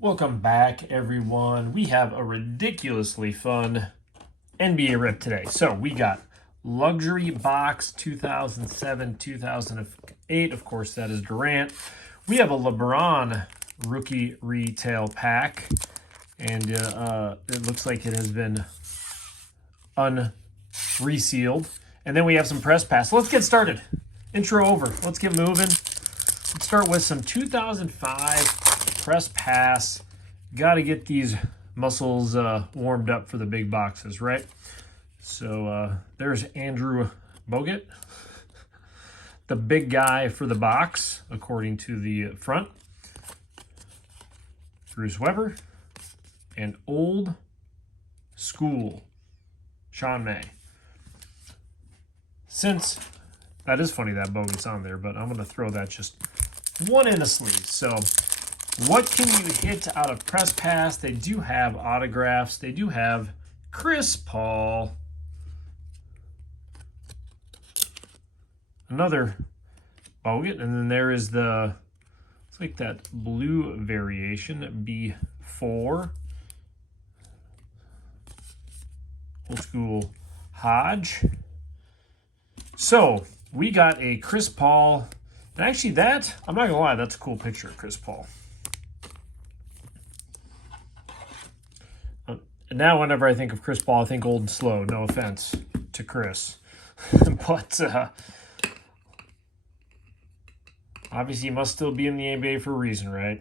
Welcome back, everyone. We have a ridiculously fun NBA rip today. So we got Luxury Box 2007, 2008. Of course, that is Durant. We have a LeBron Rookie Retail Pack. And it looks like it has been unresealed. And then we have some press pass. Let's get started. Intro over. Let's get moving. Let's start with some 2005 press pass. Got to get these muscles warmed up for the big boxes, right? So there's Andrew Bogut, the big guy for the box, according to the front. Bruce Weber, and old school Sean May. Since that is funny that Bogut's on there, but I'm going to throw that just one in a sleeve. So what can you hit out of press pass? They do have autographs. They do have Chris Paul. Another Bogut. And then there is the, it's like that blue variation, B4. Old school Hodge. So we got a Chris Paul. And actually that, I'm not going to lie, that's a cool picture of Chris Paul. And now whenever I think of Chris Paul, I think old and slow. No offense to Chris. But obviously he must still be in the NBA for a reason, right?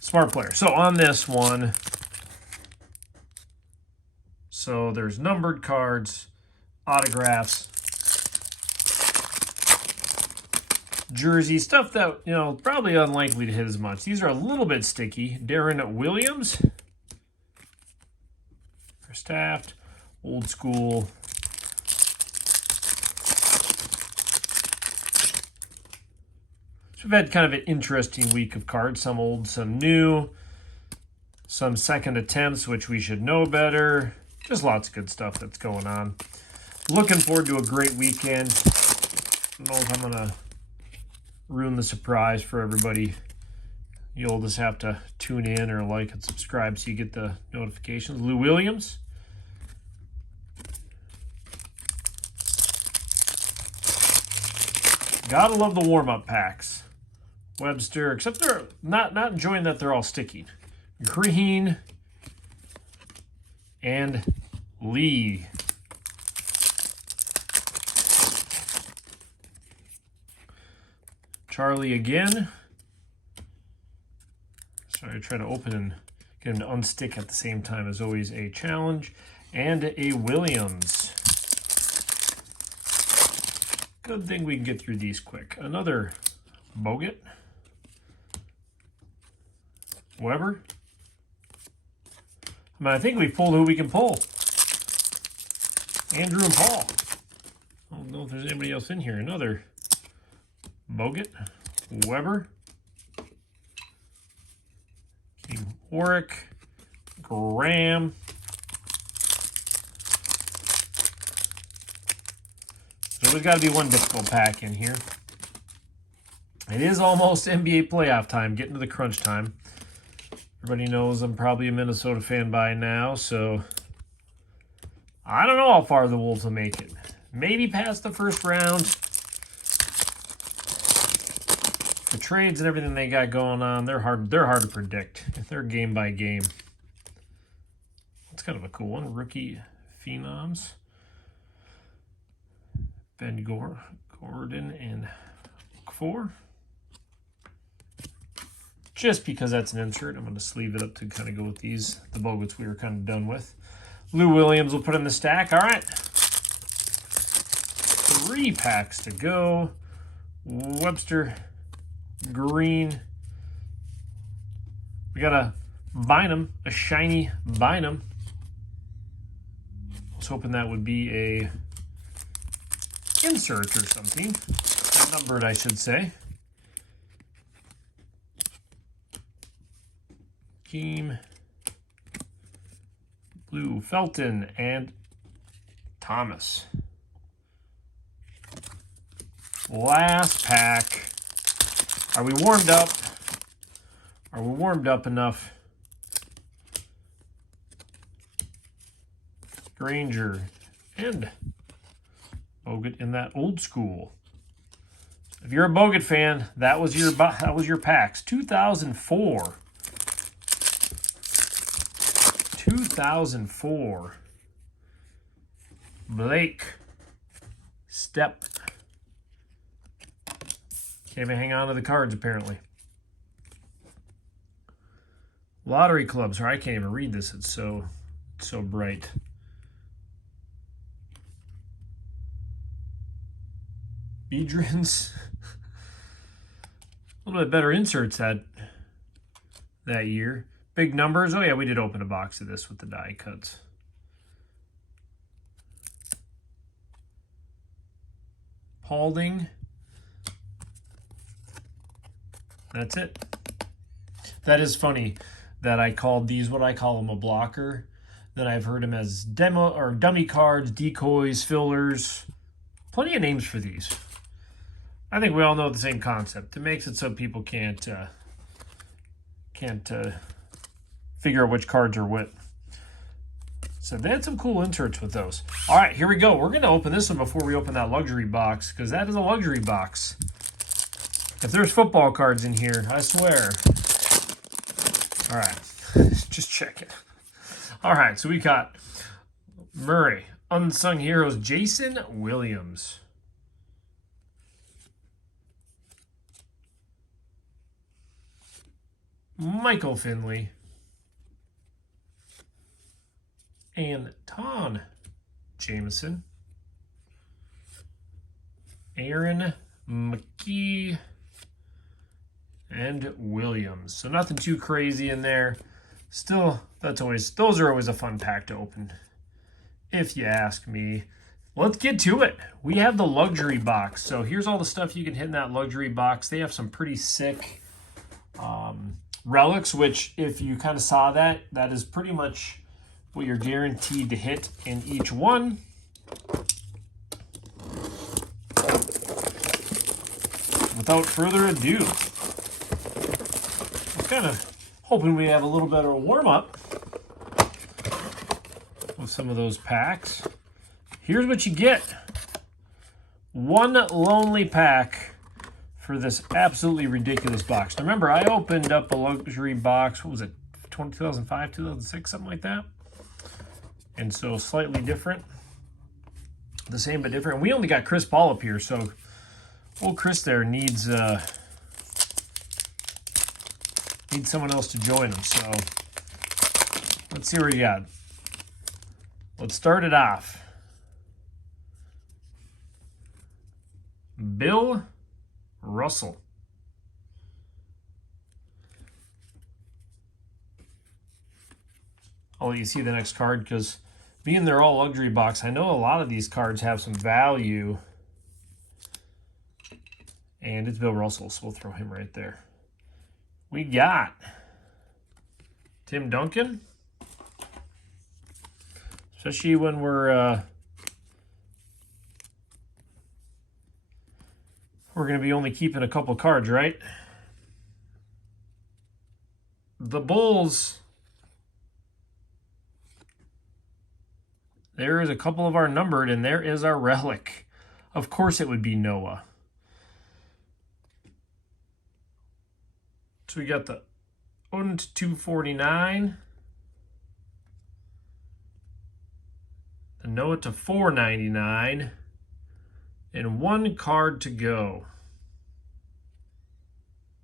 Smart player. So on this one, so there's numbered cards, autographs, jersey, stuff that, you know, probably unlikely to hit as much. These are a little bit sticky. Darren Williams. Staffed, old school. So we've had kind of an interesting week of cards. Some old, some new. Some second attempts, which we should know better. Just lots of good stuff that's going on. Looking forward to a great weekend. I don't know if I'm going to ruin the surprise for everybody. You'll just have to tune in or like and subscribe so you get the notifications. Lou Williams. Gotta love the warm-up packs. Webster, except they're not enjoying that they're all sticky. Green and Lee. Charlie again. Sorry, I try to open and get him to unstick at the same time is always a challenge. And a Williams. Good thing we can get through these quick. Another Bogut. Weber. I mean, I think we pulled who we can pull. Andrew and Paul. I don't know if there's anybody else in here. Another Bogut. Weber. King Warwick. Graham. So there's got to be one difficult pack in here. It is almost NBA playoff time, getting to the crunch time. Everybody knows I'm probably a Minnesota fan by now, so I don't know how far the Wolves will make it. Maybe past the first round. The trades and everything they got going on, they're hard to predict. They're game by game. That's kind of a cool one. Rookie Phenoms. Ben Gordon and 4. Just because that's an insert, I'm going to sleeve it up to kind of go with these, the Boguts we were kind of done with. Lou Williams will put in the stack. All right. 3 packs to go. Webster, Green. We got a Bynum, a shiny Bynum. I was hoping that would be a insert or something. Numbered, I should say. Keem, Blue, Felton, and Thomas. Last pack. Are we warmed up? Are we warmed up enough? Granger and Bogut in that old school. If you're a Bogut fan, that was your packs. 2004. 2004. Blake Step. Can't even hang on to the cards apparently. Lottery clubs. Or I can't even read this. It's so bright. Bedrins. A little bit better inserts that year. Big numbers. Oh yeah, we did open a box of this with the die cuts. Paulding. That's it. That is funny that I called these what I call them a blocker. Then I've heard them as demo or dummy cards, decoys, fillers. Plenty of names for these. I think we all know the same concept. It makes it so people can't figure out which cards are what. So they had some cool inserts with those. All right, here we go. We're going to open this one before we open that luxury box, because that is a luxury box. If there's football cards in here, I swear. All right, just check it. All right, so we got Murray, Unsung Heroes, Jason Williams. Michael Finley. Anton Jameson. Aaron McKee. And Williams. So nothing too crazy in there. Still, those are always a fun pack to open, if you ask me. Let's get to it. We have the luxury box. So here's all the stuff you can hit in that luxury box. They have some pretty sick relics, which if you kind of saw that is pretty much what you're guaranteed to hit in each one. Without further ado, I'm kind of hoping we have a little better warm-up with some of those packs. Here's what you get. One lonely pack for this absolutely ridiculous box. Now remember, I opened up a luxury box, what was it, 2005, 2006, something like that? And so slightly different. The same but different. And we only got Chris Paul up here, so old Chris there needs someone else to join him. So let's see what we got. Let's start it off. Bill Russell. I'll let you see the next card because being they're all luxury box, I know a lot of these cards have some value. And it's Bill Russell, so we'll throw him right there. We got Tim Duncan. Especially when we're going to be only keeping a couple cards, right? The Bulls. There is a couple of our numbered, and there is our relic. Of course it would be Noah. So we got the Und 249. The Noah to 499. And one card to go.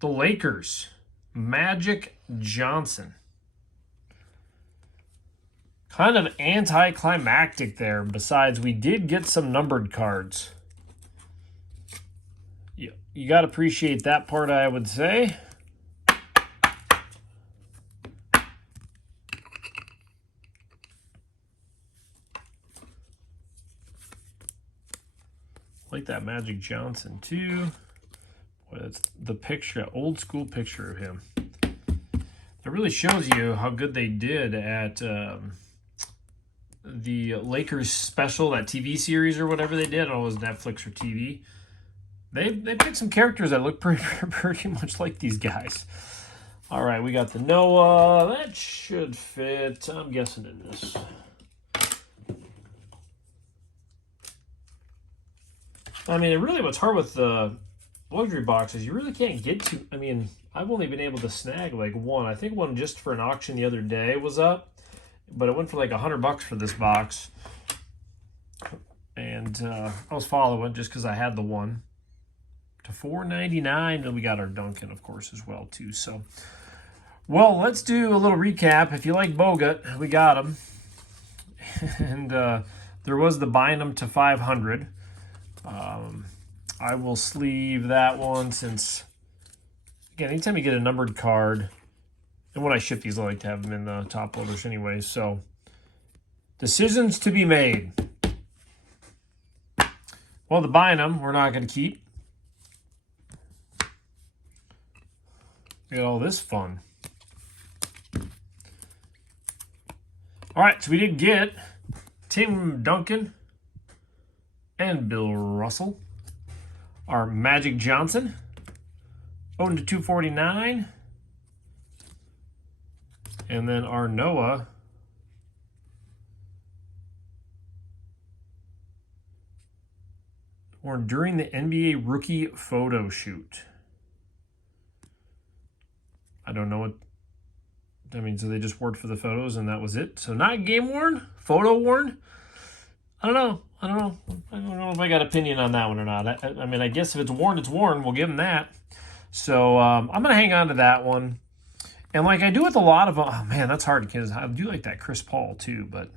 The Lakers. Magic Johnson. Kind of anticlimactic there. Besides, we did get some numbered cards. You got to appreciate that part, I would say. Like that Magic Johnson too. Boy, that's the picture, old school picture of him. It really shows you how good they did at the Lakers special, that TV series or whatever they did. I don't know if it was Netflix or TV. They picked some characters that look pretty much like these guys. All right, we got the Noah. That should fit. I'm guessing in this. I mean, it really what's hard with the luxury boxes, you really can't get to. I mean, I've only been able to snag like one. I think one just for an auction the other day was up, but it went for like $100 for this box. And I was following just because I had the one to $4.99, and we got our Duncan, of course, as well too. So, well, let's do a little recap. If you like Bogut, we got him, and there was the buying them to 500. I will sleeve that one since, again, anytime you get a numbered card, and when I ship these, I like to have them in the top loaders anyway. So, decisions to be made. Well, the buying them, we're not going to keep. We got all this fun. All right, so we did get Tim Duncan and Bill Russell. Our Magic Johnson, Owen to 249. And then our Noah, worn during the NBA rookie photo shoot. I don't know what, I mean, so they just worked for the photos and that was it? So not game worn, photo worn? I don't know. I don't know if I got opinion on that one or not. I mean, I guess if it's worn, it's worn. We'll give them that. So I'm going to hang on to that one. And like I do with a lot of them, oh man, that's hard because I do like that Chris Paul too, but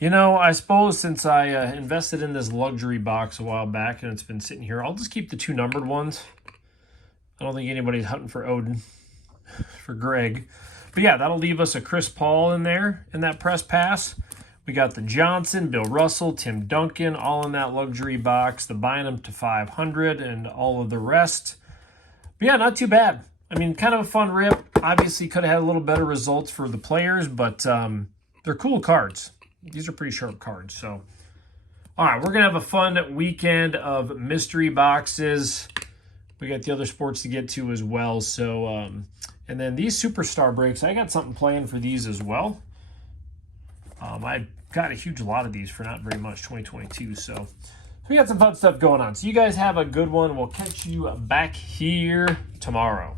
you know, I suppose since I invested in this luxury box a while back and it's been sitting here, I'll just keep the two numbered ones. I don't think anybody's hunting for Odin, for Greg. But yeah, that'll leave us a Chris Paul in there in that press pass. We got the Johnson, Bill Russell, Tim Duncan, all in that luxury box. The buying them to 500 and all of the rest. But yeah, not too bad. I mean, kind of a fun rip. Obviously could have had a little better results for the players, but they're cool cards. These are pretty sharp cards. So, all right, we're going to have a fun weekend of mystery boxes. We got the other sports to get to as well. So, and then these superstar breaks, I got something planned for these as well. I got a huge lot of these for not very much, 2022. So we got some fun stuff going on. So you guys have a good one. We'll catch you back here tomorrow.